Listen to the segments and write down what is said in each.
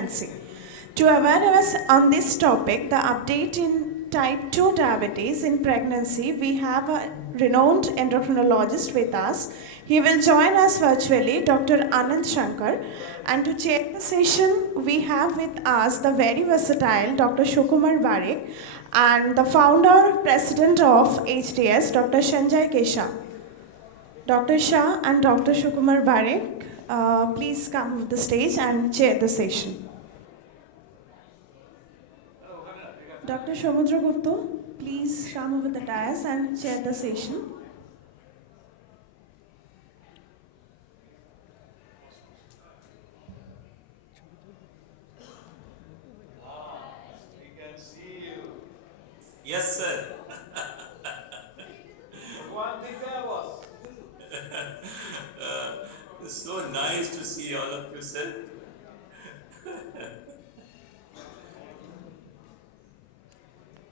pregnancy. To aware us on this topic, the update in type 2 diabetes in pregnancy, we have a renowned endocrinologist with us. He will join us virtually, Dr. Ananda Sankar. And to chair the session, we have with us the very versatile Dr. Shukumar Barik and the founder, president of HDS, Dr. Sanjay Kesha. Dr. Shah and Dr. Shukumar Barik, please come to the stage and chair the session. Dr. Shomudra Gupta, please come over the dais and chair the session. We can see you. Yes, sir. One thing there was. It's so nice to see all of you, sir.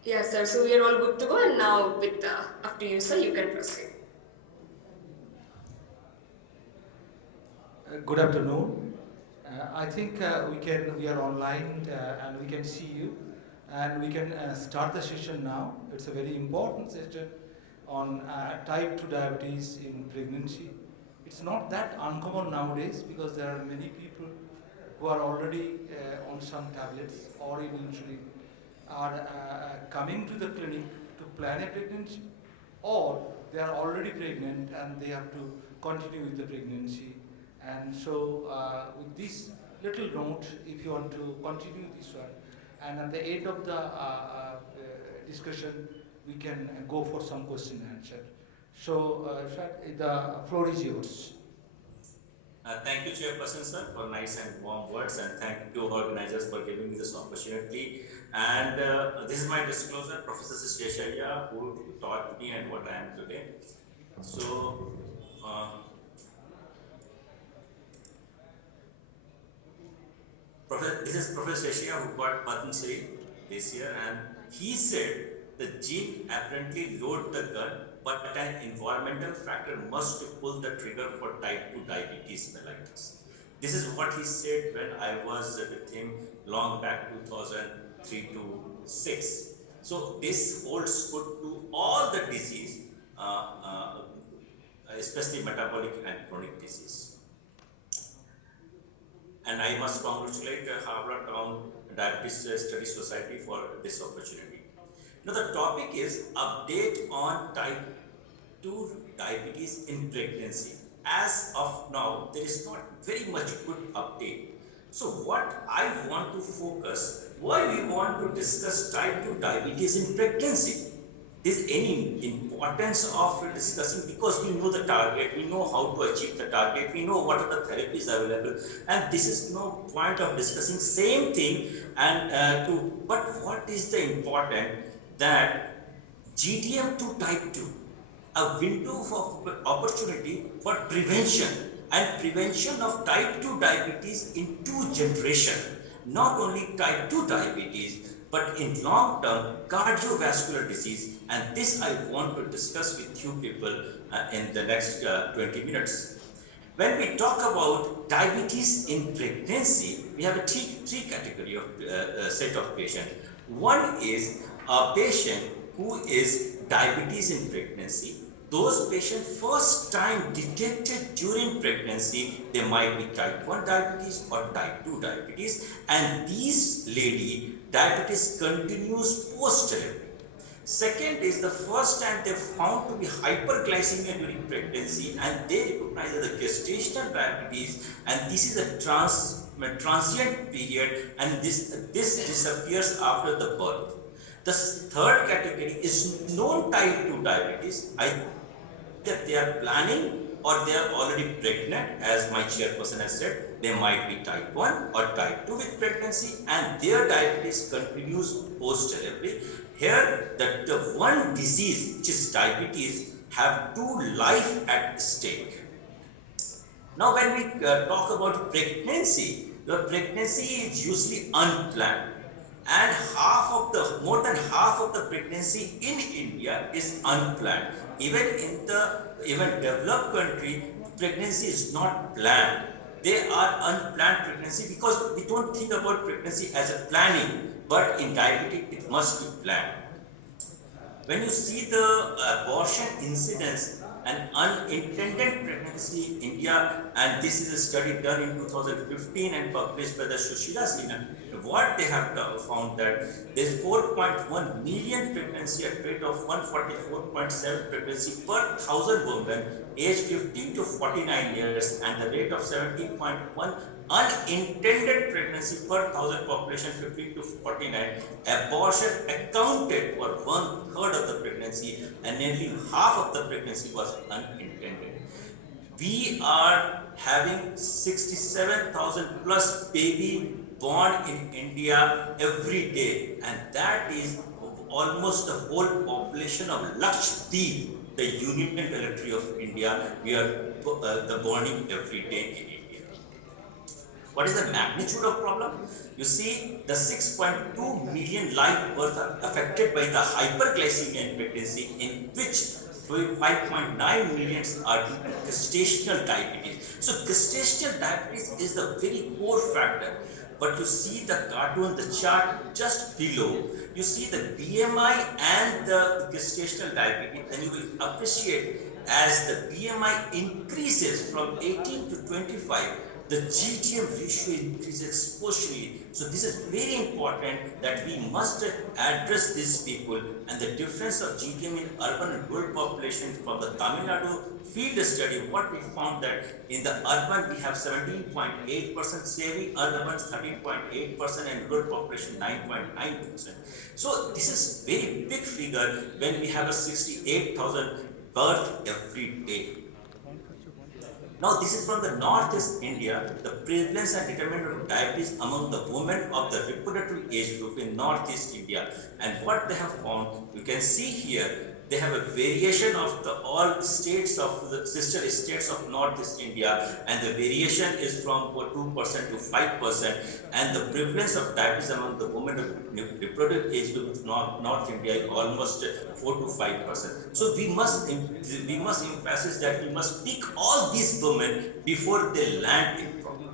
Yes, sir. So we are all good to go, and now with up to you, sir. You can proceed. Good afternoon. I think we are online and we can see you, and we can start the session now. It's a very important session on type 2 diabetes in pregnancy. It's not that uncommon nowadays because there are many people who are already on some tablets or eventually are coming to the clinic to plan a pregnancy, or they are already pregnant and they have to continue with the pregnancy. And so with this little note, if you want to continue this one, and at the end of the discussion, we can go for some question and answer. So the floor is yours. Thank you, Chairperson, sir, for nice and warm words, and thank you organizers for giving me this opportunity. And this is my disclosure, Professor Sisheshaya, who taught me and what I am today. So, this is Professor Sheshia who got Padma Shri this year, and he said the gene apparently load the gun, but an environmental factor must pull the trigger for type 2 diabetes mellitus. This is what he said when I was with him long back 2003 to 6. So this holds good to all the disease, especially metabolic and chronic disease. And I must congratulate Havra Town Diabetes Study Society for this opportunity. Now the topic is update on type 2 diabetes in pregnancy. As of now, there is not very much good update. So what I want to focus, why we want to discuss type 2 diabetes in pregnancy. Is any importance of discussing, because we know the target, we know how to achieve the target, we know what are the therapies available, and this is no point of discussing same thing. And but what is the important that GDM to type 2, a window of opportunity for prevention and prevention of type 2 diabetes in 2 generations, not only type 2 diabetes, but in long term cardiovascular disease. And this I want to discuss with you people in the next 20 minutes. When we talk about diabetes in pregnancy, we have a three category of set of patients. One is a patient who is diabetes in pregnancy. Those patients first time detected during pregnancy, they might be type 1 diabetes or type 2 diabetes, and these lady diabetes continues post delivery. Second is the first time they found to be hyperglycemia during pregnancy, and they recognize the gestational diabetes, and this is a transient period, and this disappears after the birth. The third category is non-type 2 diabetes. That they are planning or they are already pregnant, as my chairperson has said, they might be type 1 or type 2 with pregnancy, and their diabetes continues post-delivery. Here, the one disease, which is diabetes, have 2 life at stake. Now, when we talk about pregnancy, the pregnancy is usually unplanned, and more than half of the pregnancy in India is unplanned. Even in the developed country, pregnancy is not planned. They are unplanned pregnancy because we don't think about pregnancy as a planning, but in diabetes it must be planned. When you see the abortion incidence and unintended pregnancy in India, and this is a study done in 2015 and published by the Sushila Sinha, what they have found that there is 4.1 million pregnancy at rate of 144.7 pregnancy per thousand women aged 15 to 49 years, and the rate of 17.1 unintended pregnancy per thousand population 15 to 49. Abortion accounted for one third of the pregnancy, and nearly half of the pregnancy was unintended. We are having 67,000 plus baby born in India every day, and that is almost the whole population of Lakshadweep, the Union Territory of India. We are the burning every day in India. What is the magnitude of problem? You see, the 6.2 million live births are affected by the hyperglycemia in pregnancy, in which 5.9 million are due to gestational diabetes. So gestational diabetes is the very core factor. But you see the cartoon, the chart just below, you see the BMI and the gestational diabetes, and you will appreciate as the BMI increases from 18 to 25, the GTM ratio increases exponentially. So this is very important that we must address these people, and the difference of GTM in urban and rural population from the Tamil Nadu field study. What we found that in the urban we have 17.8% saving, urban 13.8%, and rural population 9.9%. So this is very big figure when we have a 68,000 birth every day. Now this is from the northeast India, the prevalence and determinant of diabetes among the women of the reproductive age group in northeast India. And what they have found, you can see here, they have a variation of the all states of the sister states of northeast India, and the variation is from 2% to 5%, and the prevalence of diabetes among the women of reproductive age group of North India is almost 4 to 5%. So we must emphasize that we must pick all these women before they land in problem.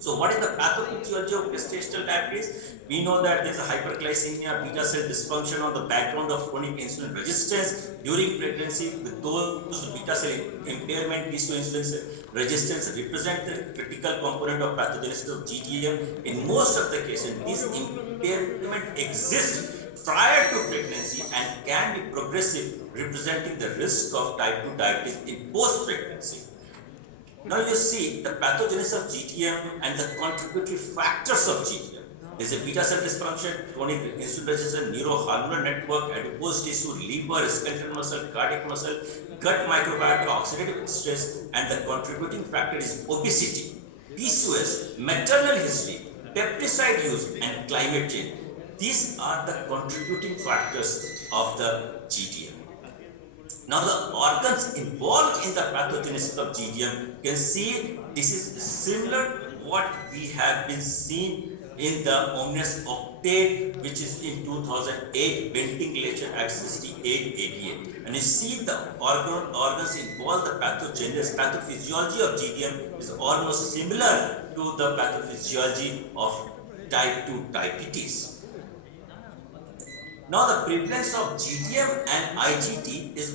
So what is the pathophysiology of gestational diabetes? We know that there is a hyperglycemia, beta cell dysfunction on the background of chronic insulin resistance during pregnancy. With those beta cell impairment, leads to insulin resistance represent the critical component of pathogenesis of GTM. In most of the cases, this impairment exists prior to pregnancy and can be progressive, representing the risk of type 2 diabetes in post-pregnancy. Now you see the pathogenesis of GTM and the contributory factors of GTM. There is a beta cell dysfunction, chronic insulin resistance, neurohormonal network, adipose tissue, liver, skeletal muscle, cardiac muscle, gut microbiota, oxidative stress, and the contributing factor is obesity, PCOS, maternal history, pesticide use, and climate change. These are the contributing factors of the GTM. Now the organs involved in the pathogenesis of GTM, you can see this is similar to what we have been seen in the Omnis Octet, which is in 2008 Benting Lecture Act 6888. And you see the organs involved, the pathophysiology of GTM is almost similar to the pathophysiology of type 2 diabetes. Now the prevalence of GTM and IGT is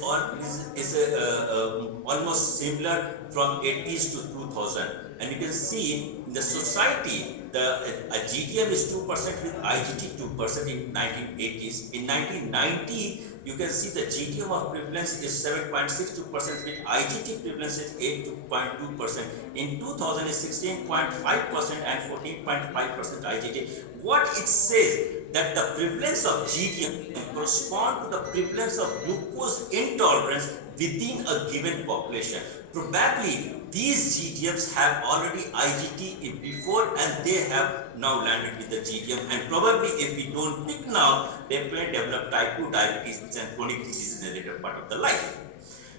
almost similar from 80s to 2000, and you can see in the society the GTM is 2% with IGT 2% in 1980s. In 1990, you can see the GTM of prevalence is 7.62% with IGT prevalence is 8.2%. In 2000 is 16.5% and 14.5% IGT. What it says that the prevalence of GTM correspond to the prevalence of glucose intolerance within a given population. Probably these GTMs have already IGT in before and they have now landed with the GTM, and probably if we don't pick now, they may develop type 2 diabetes and chronic disease in the later part of the life.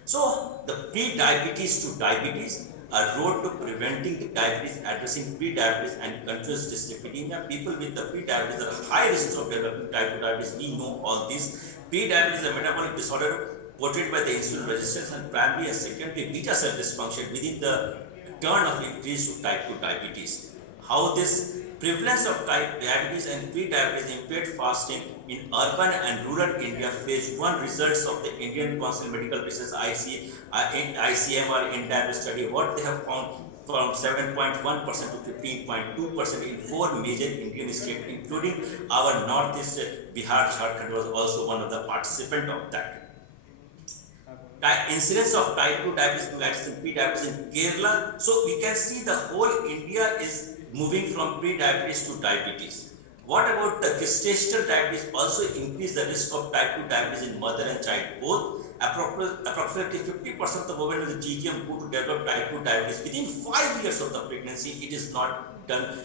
So the pre-diabetes to diabetes, a road to preventing diabetes, addressing pre-diabetes and continuous dyslipidemia. People with the pre-diabetes are high risk of developing type 2 diabetes. We know all this. Pre-diabetes is a metabolic disorder portrayed by the insulin resistance and primary and secondary beta cell dysfunction within the turn of increase to type 2 diabetes. How this prevalence of type diabetes and pre-diabetes impaired fasting in urban and rural India. Phase 1 results of the Indian Council of Medical Research ICMR in diabetes study, what they have found from 7.1% to 15.2% in 4 major Indian states, including our northeast Bihar. Jharkhand was also one of the participants of that. Incidence of type 2 diabetes and pre-diabetes in Kerala. So we can see the whole India is moving from pre-diabetes to diabetes. What about the gestational diabetes? Also increase the risk of type 2 diabetes in mother and child both. Approximately 50% of the women with GGM go to develop type 2 diabetes within 5 years of the pregnancy. It is not done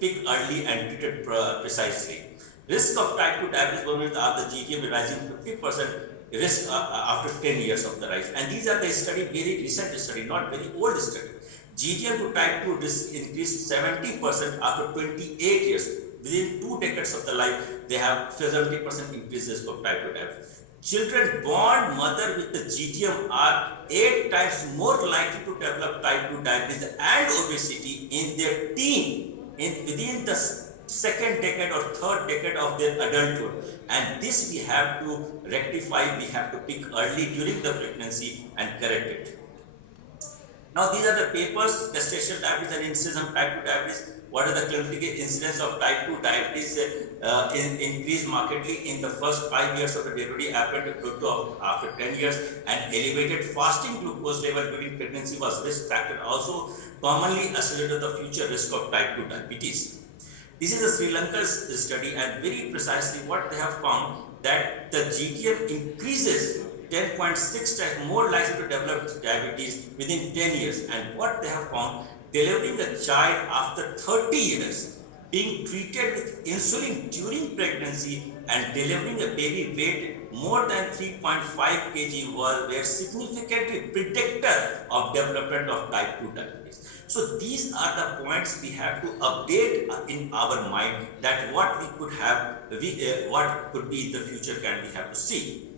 pick early and treated precisely. Risk of type 2 diabetes women with the GGM rising 50% risk after 10 years of the rise. And these are the study, very recent study, not very old study. GGM to type 2 risk increased 70% after 28 years. Within 2 decades of the life, they have 70% increased risk of type 2 diabetes. Children born mother with the GTM are 8 times more likely to develop type 2 diabetes and obesity in their teen, within the second decade or third decade of their adulthood. And this we have to rectify, we have to pick early during the pregnancy and correct it. Now these are the papers, gestational diabetes and incidence of type 2 diabetes. What are the clinical incidence of type 2 diabetes increased markedly in the first 5 years of the delivery after 10 years, and elevated fasting glucose level during pregnancy was risk factor, also commonly associated with the future risk of type 2 diabetes. This is a Sri Lanka's study, and very precisely what they have found that the GTM increases 10.6 times more likely to develop diabetes within 10 years. And what they have found, delivering a child after 30 years, being treated with insulin during pregnancy and delivering a baby weight more than 3.5 kg were significantly predictor of development of type 2 diabetes. So these are the points we have to update in our mind, that what we could have, what could be the future can we have to see.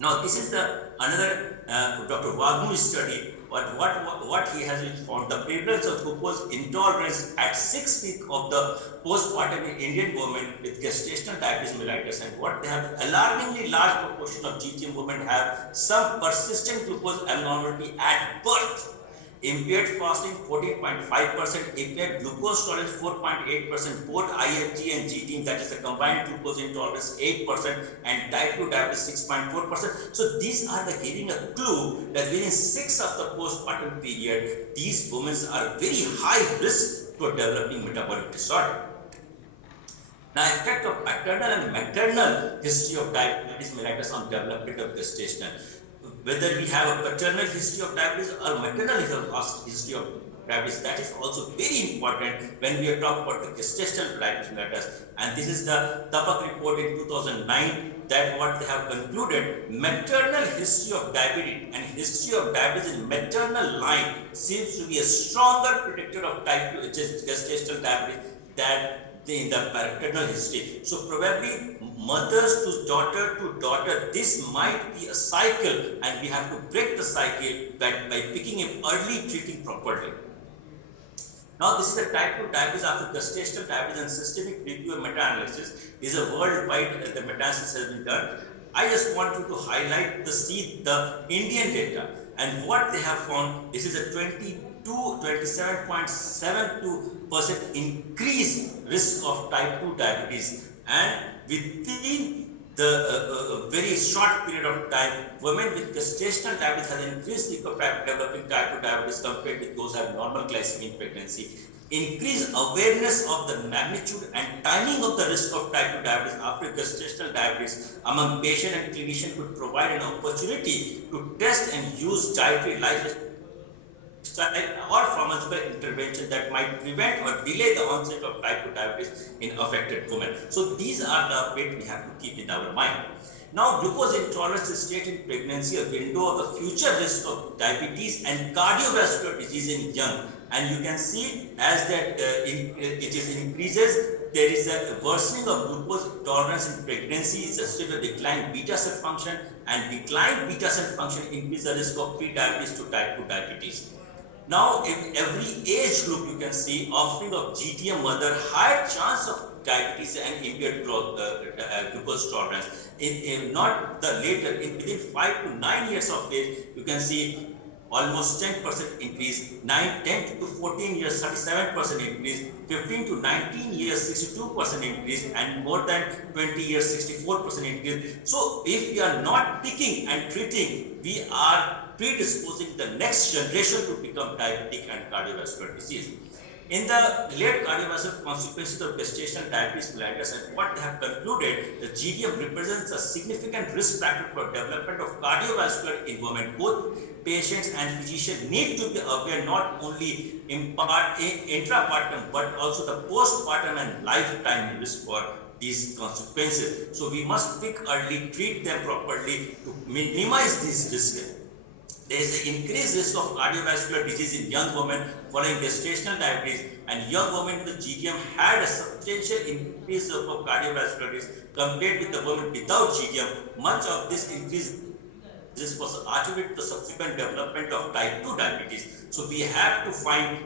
Now this is the another Dr. Wagnu's study. What he has found, the prevalence of glucose intolerance at 6 weeks of the postpartum in Indian women with gestational diabetes mellitus, and what they have, alarmingly large proportion of GTM women have some persistent glucose abnormality at birth. Impaired fasting 14.5%, impaired glucose tolerance 4.8%, both IFG and GT, that is the combined glucose intolerance 8%, and type 2 diabetes 6.4%. So these are the giving a clue that within 6 of the postpartum period, these women are very high risk to developing metabolic disorder. Now, effect of paternal and maternal history of diabetes mellitus on development of gestational. Whether we have a paternal history of diabetes or maternal history of diabetes, that is also very important when we are talking about the gestational diabetes mellitus. And this is the Tapak report in 2009, that what they have concluded, maternal history of diabetes and history of diabetes in maternal line seems to be a stronger predictor of type 2 gestational diabetes than in the paternal history. So probably mothers to daughter, this might be a cycle, and we have to break the cycle by picking him early, treating properly. Now this is the type 2 diabetes after gestational diabetes and systemic review and meta-analysis. This is a worldwide, the meta-analysis has been done. I just want you to highlight the Indian data, and what they have found. This is a 27.72% increase risk of type 2 diabetes, and within the very short period of time, women with gestational diabetes has increased risk of developing type 2 diabetes compared with those who have normal glycemic in pregnancy. Increased awareness of the magnitude and timing of the risk of type 2 diabetes after gestational diabetes among patient and clinician could provide an opportunity to test and use dietary lifestyle or pharmaceutical intervention that might prevent or delay the onset of type 2 diabetes in affected women. So these are the updates we have to keep in our mind. Now, glucose intolerance is state in pregnancy a window of the future risk of diabetes and cardiovascular disease in young. And you can see as that it increases, there is a worsening of glucose tolerance in pregnancy. Is associated with declined beta cell function, and declined beta cell function increases the risk of pre-diabetes to type 2 diabetes. Now, in every age group, you can see offering of GTM mother higher chance of diabetes and impaired glucose tolerance. Not the later, within 5 to 9 years of age, you can see almost 10% increase, 10 to 14 years, 37% increase, 15 to 19 years, 62% increase, and more than 20 years, 64% increase. So if we are not picking and treating, we are predisposing the next generation to become diabetic and cardiovascular disease. In the late cardiovascular consequences of gestational diabetes mellitus, and what they have concluded, the GDM represents a significant risk factor for development of cardiovascular involvement. Both patients and physicians need to be aware not only intrapartum but also the postpartum and lifetime risk for these consequences. So we must pick early, treat them properly to minimize these risks. There is an increased risk of cardiovascular disease in young women following gestational diabetes, and young women with GDM had a substantial increase of cardiovascular risk compared with the women without GDM. Much of this increase was attributed to the subsequent development of type 2 diabetes. So we have to find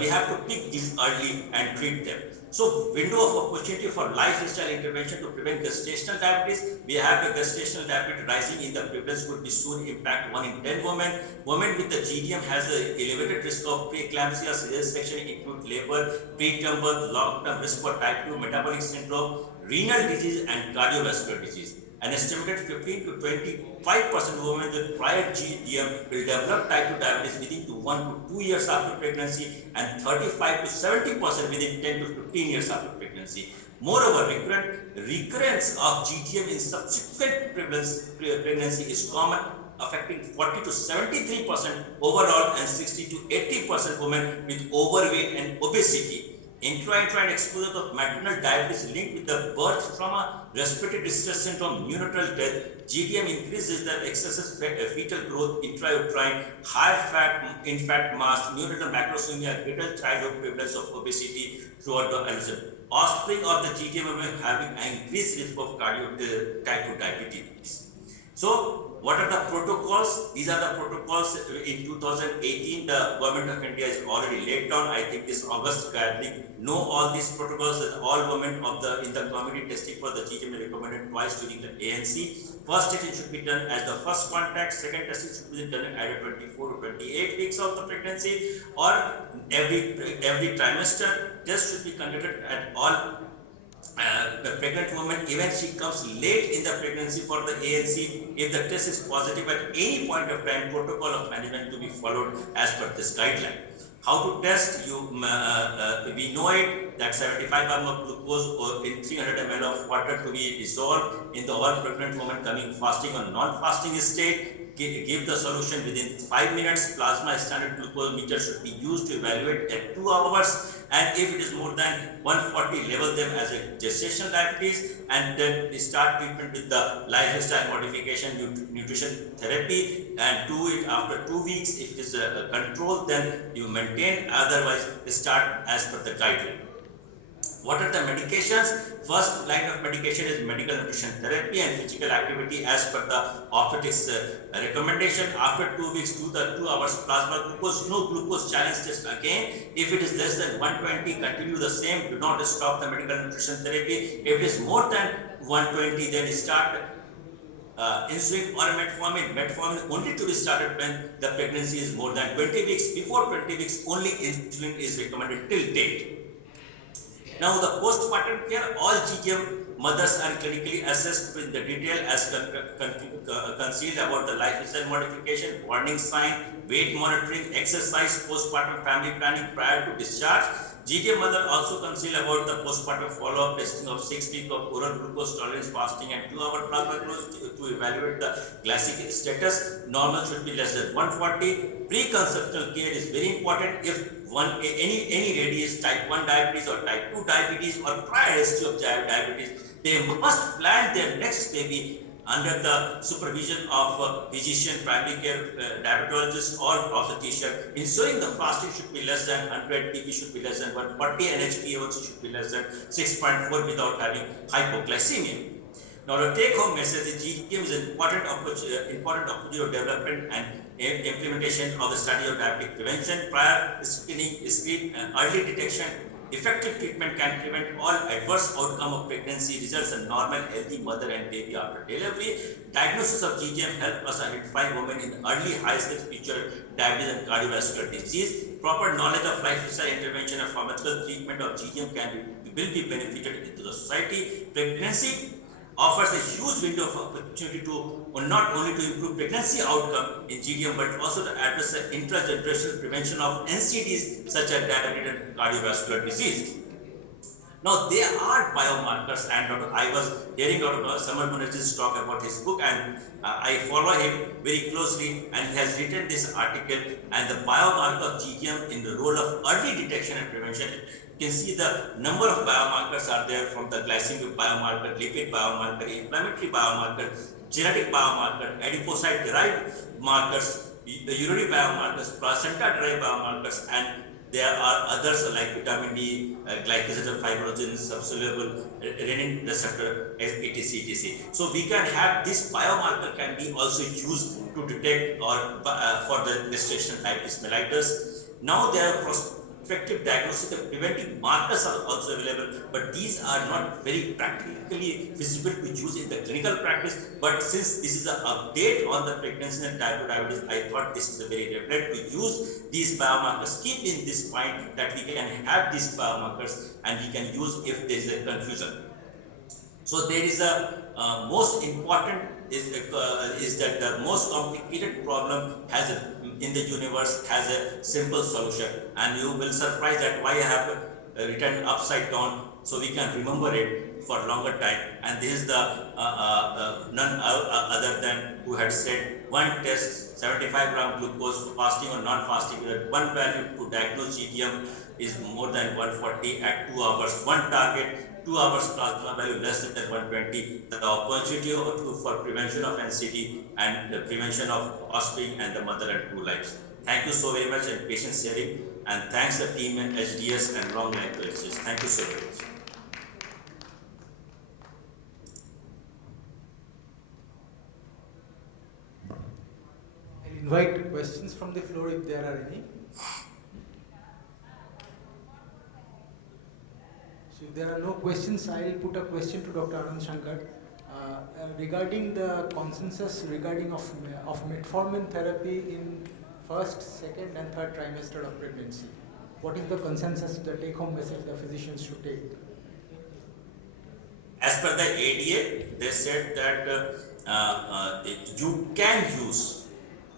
we have to pick these early and treat them. So window of opportunity for lifestyle intervention to prevent gestational diabetes. We have the gestational diabetes rising in the prevalence could be soon impact 1 in 10 women. Women with the GDM has an elevated risk of preeclampsia, C-section include labor, preterm birth, long-term risk for type 2 metabolic syndrome, renal disease, and cardiovascular disease. An estimated 15 to 25% of women with prior GDM will develop type 2 diabetes within 1 to 2 years after pregnancy, and 35 to 70% within 10 to 15 years after pregnancy. Moreover, recurrence of GDM in subsequent pregnancy is common, affecting 40 to 73% overall and 60 to 80% women with overweight and obesity. Intra-uterine exposure of maternal diabetes linked with the birth trauma, respiratory distress syndrome, neonatal death. GDM increases the excessive fetal growth, intrauterine, higher fat, infant mass, neonatal macrosomia, greater childhood prevalence of obesity throughout the adolescent. Offspring of the GDM women having an increased risk of type 2 diabetes. So, what are the protocols? These are the protocols in 2018. The government of India is already laid down. I think this August gathering know all these protocols, and all women of the in the community testing for the GDM recommended twice during the ANC. First testing should be done as the first contact. Second testing should be done at 24 to 28 weeks of the pregnancy, or every trimester. Test should be conducted at all. The pregnant woman, even she comes late in the pregnancy for the ANC, if the test is positive at any point of time, protocol of management to be followed as per this guideline. How to test? We know it that 75 gram of glucose or in 300 ml of water to be dissolved in the all pregnant woman coming fasting or non-fasting state. Give the solution within 5 minutes. Plasma standard glucose meter should be used to evaluate at 2 hours, and if it is more than 140, label them as a gestational diabetes, and then start treatment with the lifestyle modification, nutrition therapy, and do it after 2 weeks. If it is controlled, then you maintain, otherwise start as per the guideline. What are the medications? First line of medication is medical nutrition therapy and physical activity as per the orthopedics recommendation. After 2 weeks, do the 2 hours plasma glucose, no glucose challenge test again. If it is less than 120, continue the same. Do not stop the medical nutrition therapy. If it is more than 120, then start insulin or metformin. Metformin only to be started when the pregnancy is more than 20 weeks. Before 20 weeks, only insulin is recommended till date. Now, the postpartum care, all GDM mothers are clinically assessed with the detail as concealed about the lifestyle modification, warning sign, weight monitoring, exercise, postpartum family planning prior to discharge. GDM mother also conceal about the postpartum follow-up testing of 6 weeks of oral glucose tolerance fasting and 2-hour plasma glucose to evaluate the glycemic status. Normal should be less than 140. Pre-conceptual care is very important. If any lady is type 1 diabetes or type 2 diabetes or prior history of diabetes, they must plan their next baby under the supervision of a physician, primary care diabetologist or obstetrician, ensuring the fasting should be less than 100, BP should be less than 140, and HbA1c should be less than 6.4 without having hypoglycemia. Now, the take-home message is GDM is an important opportunity of development and implementation of the study of diabetic prevention, prior screening, early detection, effective treatment can prevent all adverse outcome of pregnancy, results in normal, healthy mother and baby after delivery. Diagnosis of GGM help us identify women in early high-stage future diabetes and cardiovascular disease. Proper knowledge of lifestyle intervention and pharmaceutical treatment of GGM will be benefited into the society. Pregnancy offers a huge window of opportunity to not only to improve pregnancy outcome in GDM but also to address the intergenerational prevention of NCDs such as diabetes and cardiovascular disease. Now there are biomarkers, and I was hearing Dr. Samar Banerjee's talk about his book, and I follow him very closely, and he has written this article, and the biomarker of GDM in the role of early detection and prevention. You can see the number of biomarkers are there, from the glycemic biomarker, lipid biomarker, inflammatory biomarker, genetic biomarker, adipocyte derived markers, urinary biomarkers, placenta derived biomarkers, and there are others like vitamin D, glycosylated fibrinogen, subsoluble renin receptor, etc. So we can have this biomarker can be also used to detect or for the gestational diabetes mellitus. Now there are prospective diagnostic and preventive markers are also available, but these are not very practically feasible to use in the clinical practice. But since this is an update on the pregnancy and type 2 diabetes, I thought this is a very relevant to use these biomarkers. Keep in this mind that we can have these biomarkers and we can use if there is a confusion. So there is a most important is that the most complicated problem has in the universe has a simple solution, and you will surprise that why I have written upside down so we can remember it for longer time. And this is the none other than who had said one test 75 gram glucose fasting or non-fasting, one value to diagnose GTM is more than 140 at 2 hours. One target 2 hours plasma value less than 120. The opportunity for prevention of NCD and the prevention of offspring and the mother and two lives. Thank you so very much, and patient sharing, and thanks the team at HDS and long life coaches. Thank you so very much. I'll invite questions from the floor if there are any. So if there are no questions, I will put a question to Dr. Ananda Sankar regarding the consensus regarding of metformin therapy in first, second, and third trimester of pregnancy. What is the consensus, the take-home message the physicians should take? As per the ADA, they said that you can use,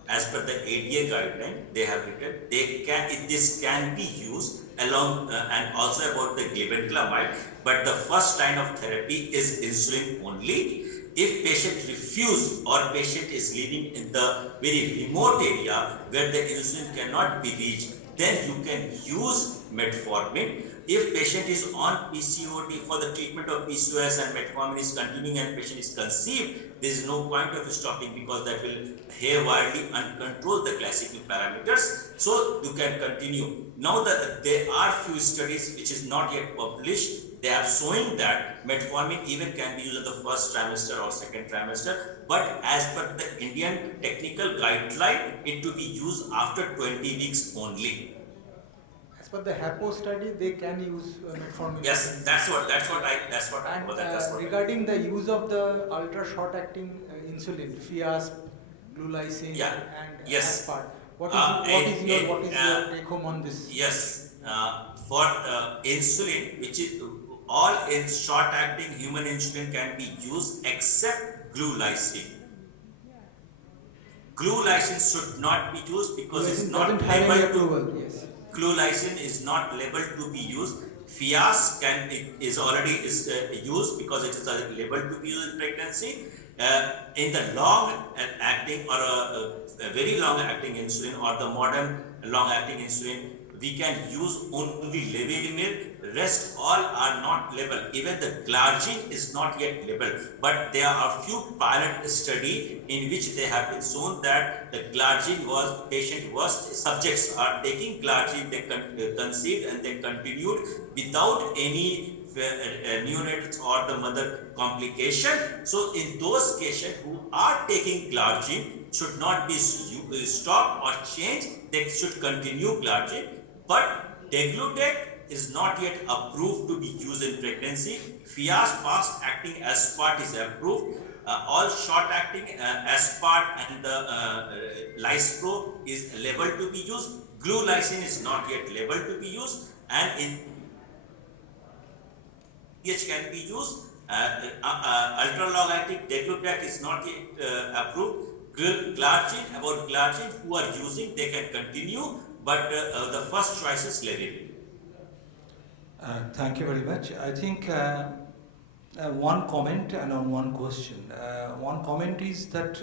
as per the ADA guideline, they have written, this can be used along and also about the glibenclamide, but the first line of therapy is insulin only. If patient refuse or patient is living in the very remote area where the insulin cannot be reached, then you can use metformin. If patient is on PCOD for the treatment of PCOS and metformin is continuing and patient is conceived, there is no point of stopping because that will haywardly uncontrol the glycemic parameters. So you can continue. Now there are few studies which is not yet published. They are showing that metformin even can be used in the first trimester or second trimester, but as per the Indian technical guideline, it to be used after 20 weeks only. As per the HAPO study, they can use metformin. Yes, that's what. Regarding the use of the ultra short acting insulin, Fiasp, glulisine, and yes. Aspart, what is your take home on this? Yes, for insulin, which is all in short acting human insulin can be used except glulisine. Glulisine should not be used because it's not labeled to. Yes. Glulisine is not labeled to be used. Fias is already used because it is labeled to be used in pregnancy. In the long acting or a very long acting insulin or the modern long acting insulin, we can use only levodopa. Rest all are not labeled. Even the glargine is not yet labeled. But there are few pilot study in which they have been shown that the glargine subjects are taking glargine, they conceived and they continued without any neonates or the mother complication. So in those cases who are taking glargine should not be stop or change, they should continue glargine. But degludec is not yet approved to be used in pregnancy. Fias fast-acting aspart is approved. All short-acting aspart and the lispro is labeled to be used. Glulicin is not yet labeled to be used, and in pH can be used. Ultra-long-acting degludec is not yet approved. Glargine, about glargine, who are using, they can continue, but the first choice is levin. Thank you very much. I think one comment and on one question. One comment is that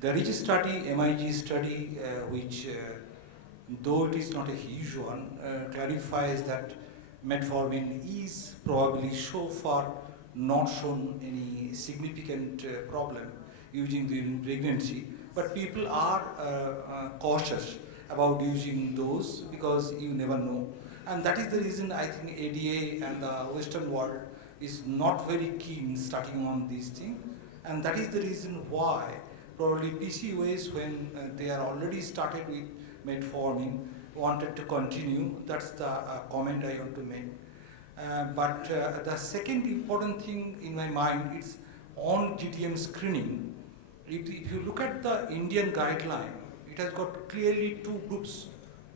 there is a study, MIG study, which, though it is not a huge one, clarifies that metformin is probably so far not shown any significant problem using during pregnancy, but people are cautious about using those because you never know. And that is the reason I think ADA and the Western world is not very keen starting on these things. And that is the reason why probably PCOS, when they are already started with metformin, wanted to continue. That's the comment I want to make. But the second important thing in my mind is on GTM screening. If you look at the Indian guideline, it has got clearly two groups.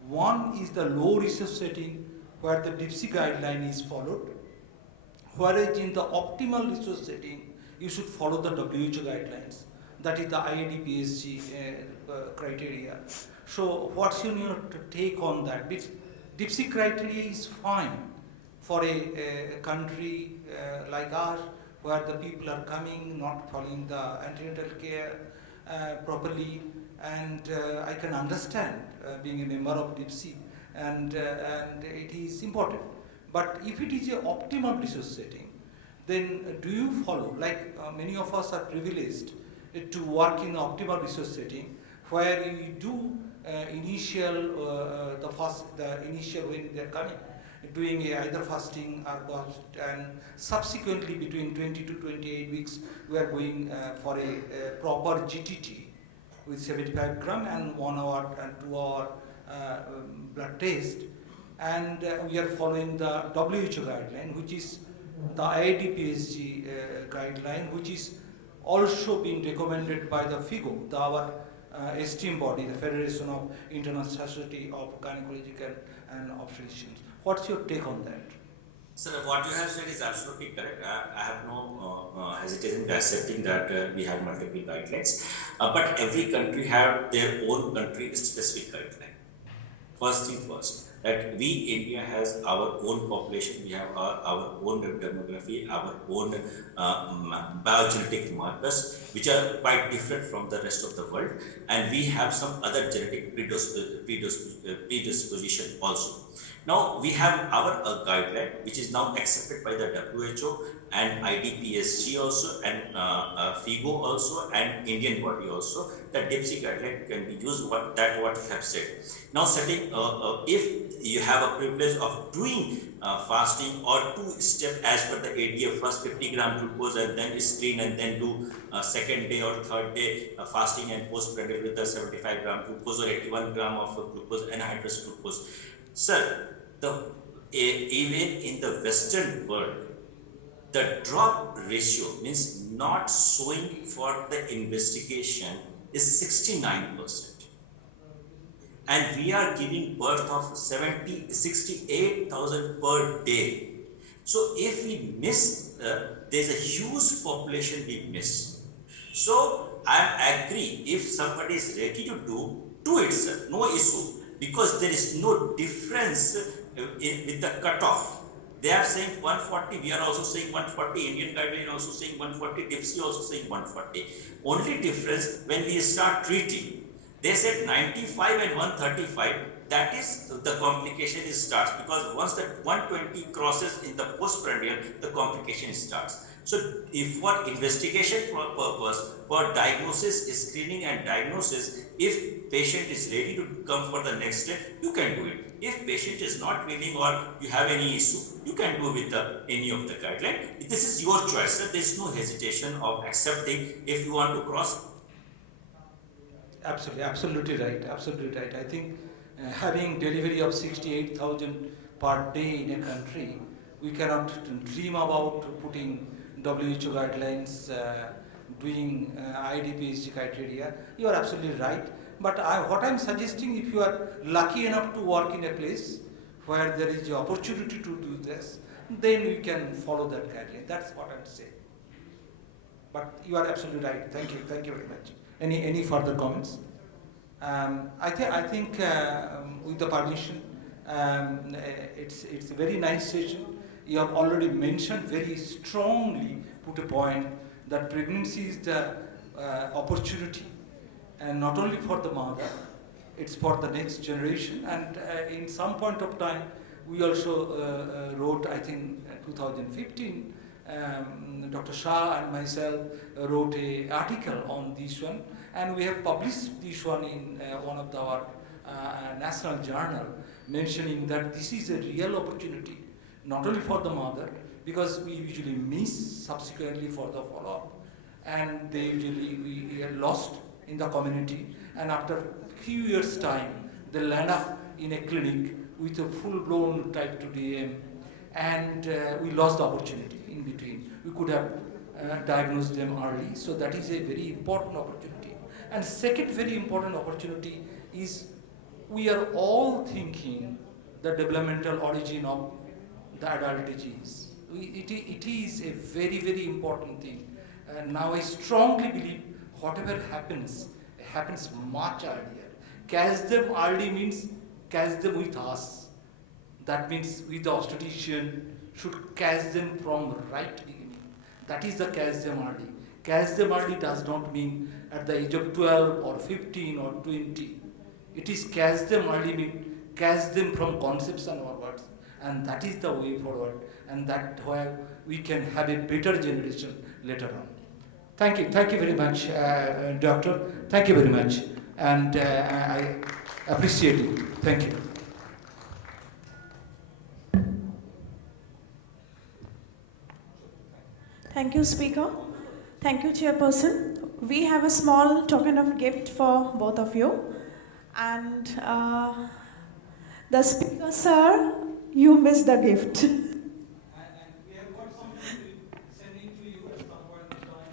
One is the low resource setting where the DIPSI guideline is followed, whereas in the optimal resource setting, you should follow the WHO guidelines. That is the IAD-PSG criteria. So what's your take on that? DIPSI criteria is fine for a country like ours, where the people are coming, not following the antenatal care properly, and I can understand being a member of DIPSI, and it is important. But if it is an optimal resource setting, then do you follow, like many of us are privileged to work in optimal resource setting, where you do initial, the initial when they are coming, doing either fasting or fast, and subsequently between 20 to 28 weeks, we are going for a proper GTT with 75 gram and 1 hour and 2 hour blood test, and we are following the WHO guideline, which is the IAD-PSG guideline, which is also being recommended by the FIGO, our esteemed body, the Federation of International Society of Gynecological and Obstetricians. What's your take on that? Sir, what you have said is absolutely correct. I have no hesitation in accepting that we have multiple guidelines, but every country have their own country specific guideline. First thing first, that we India has our own population, we have our own demography, our own biogenetic markers, which are quite different from the rest of the world, and we have some other genetic predisposition also. Now we have our guideline, which is now accepted by the WHO and IDPSG also, and FIGO also, and Indian body also. The DIPSI guideline can be used. What you have said. Now, setting if you have a privilege of doing fasting or two-step as per the ADF, first 50 gram glucose and then screen, and then do second day or third day fasting and postprandial with the 75 gram glucose or 81 gram of glucose, anhydrous glucose. Sir, even in the Western world, the drop ratio, means not showing for the investigation, is 69%. And we are giving birth of 68,000 per day. So if we miss, there's a huge population we miss. So I agree, if somebody is ready to do it, sir, no issue, because there is no difference with the cutoff. They are saying 140, we are also saying 140, Indian guideline also saying 140, DIPSI also saying 140. Only difference when we start treating, they said 95 and 135, that is the complication starts, because once that 120 crosses in the postprandial, the complication starts. So if for investigation purpose, for diagnosis, screening and diagnosis, if patient is ready to come for the next step, you can do it. If patient is not willing or you have any issue, you can do with any of the guideline. This is your choice, sir. There is no hesitation of accepting if you want to cross. Absolutely right. Absolutely right. I think having delivery of 68,000 per day in a country, we cannot dream about putting WHO guidelines, doing IDPHG criteria. You are absolutely right. But what I'm suggesting, if you are lucky enough to work in a place where there is the opportunity to do this, then we can follow that guideline. That's what I'm saying. But you are absolutely right. Thank you very much. Any further comments? I think with the permission, it's a very nice session. You have already mentioned very strongly, put a point that pregnancy is the opportunity, and not only for the mother, it's for the next generation. And in some point of time, we also wrote, I think, 2015. Dr. Shah and myself wrote an article on this one, and we have published this one in one of our national journal, mentioning that this is a real opportunity, not only for the mother, because we usually miss subsequently for the follow-up, and they usually we are lost in the community, and after few years time, they land up in a clinic with a full-blown type 2 DM, and we lost the opportunity in between. We could have diagnosed them early, so that is a very important opportunity. And second very important opportunity is we are all thinking the developmental origin of the adult disease. It is a very, very important thing. And now I strongly believe whatever happens much earlier. Catch them early means catch them with us. That means with the obstetrician should catch them from right beginning. That is the catch them early. Catch them early does not mean at the age of 12 or 15 or 20. It is catch them early mean catch them from conception onwards. And that is the way forward. And that where we can have a better generation later on. Thank you very much, Doctor. Thank you very much. And I appreciate it. Thank you. Thank you, Speaker. Thank you, Chairperson. We have a small token of gift for both of you. And the Speaker, sir, you missed the gift. And we have got something sending to you at some point in time.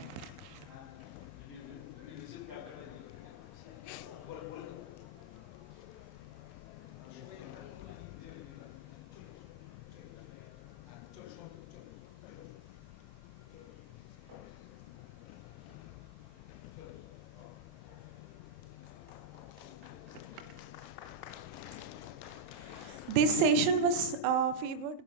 This session was favored